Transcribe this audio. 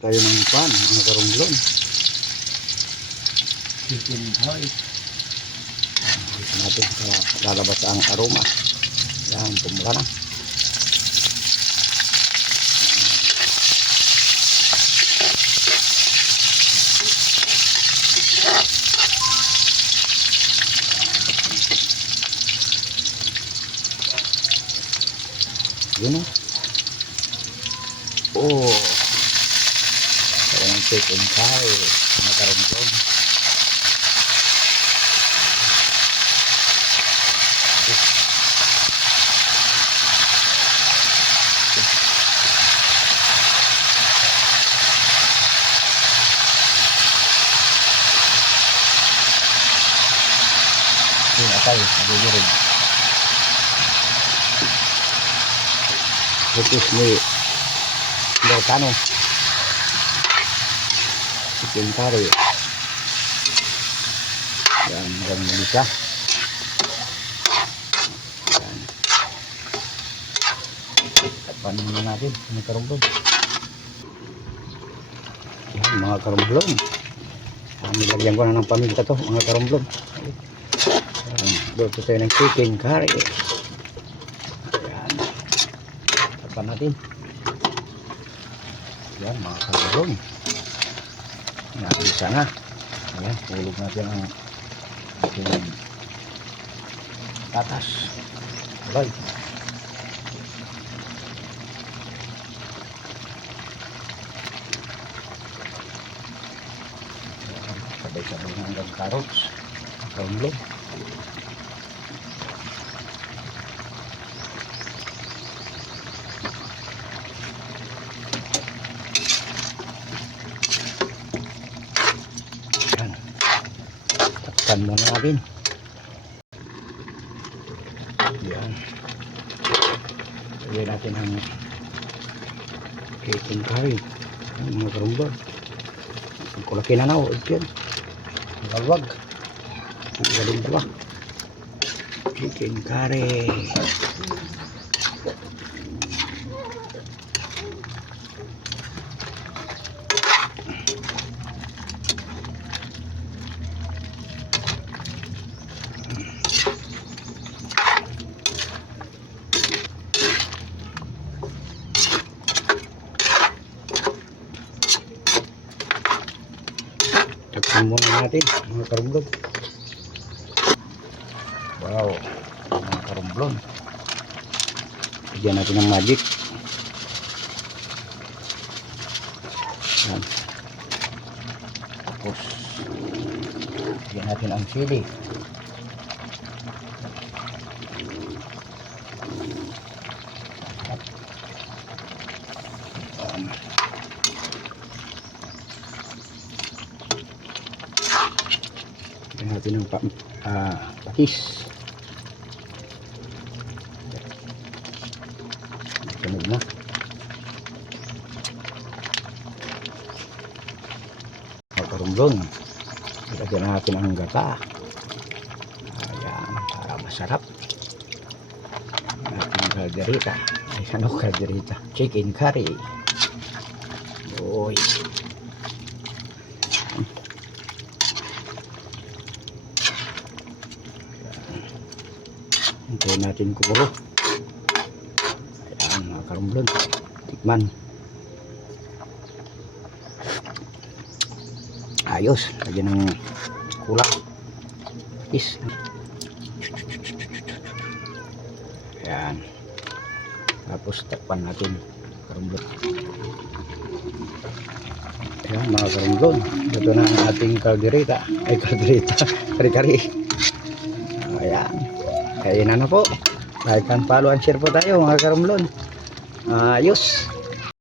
tayo ng pan, mga karumblon. Chicken hoy. Dito natin para lalabas ang aroma. Yan, pumula na. Yun o. Oh. Kaya ng chicken pie. Mga karumblon. Yung atay, nagugurin. Ito ni Americano. Chicken curry. Yan, hanggang malisa. Yan. Tapan muna natin, mga karumblon. Yan, mga karumblon. Nilagyan ko na ng paminta to, mga karumblon. Luto tayo ng chicken curry. Ayan. Tapan natin. Ayan, mga karumblon. Nabisa na. Ayan, hulog natin ang ating tatas. Alay. Sabay-sabay na hanggang carrots. Karumblon. Takpan muna natin. Yan. Lagyan natin ang chicken curry. Mga karumblon. Ang kulaki na na. Yan. Galwag. Ang galing ba? Chicken curry. Takpan muna natin, mga karumblon. Wow, mga karumblon. Lagyan natin ng magic. Yan. Tapos lagyan natin ang chili. Lagyan natin ng patis. Tunog na. Mga karumblon, ilagyan natin ang gata. Ayan, para masarap. Ating kaldereta. Ay, ano kaldereta? Chicken curry. Uy. Hintayin natin kumulo. Ayan, mga karumblon. Tikman. Ayos. Lagyan ng kulang. Is. Ayan. Tapos takpan natin, karumblon. Ayan, mga karumblon. Ito na ang ating kaldereta. Ay, kaldereta. Kari-kari. Ayan. Kaya na po. Like and follow and share po tayo, mga karumblon. Ayos.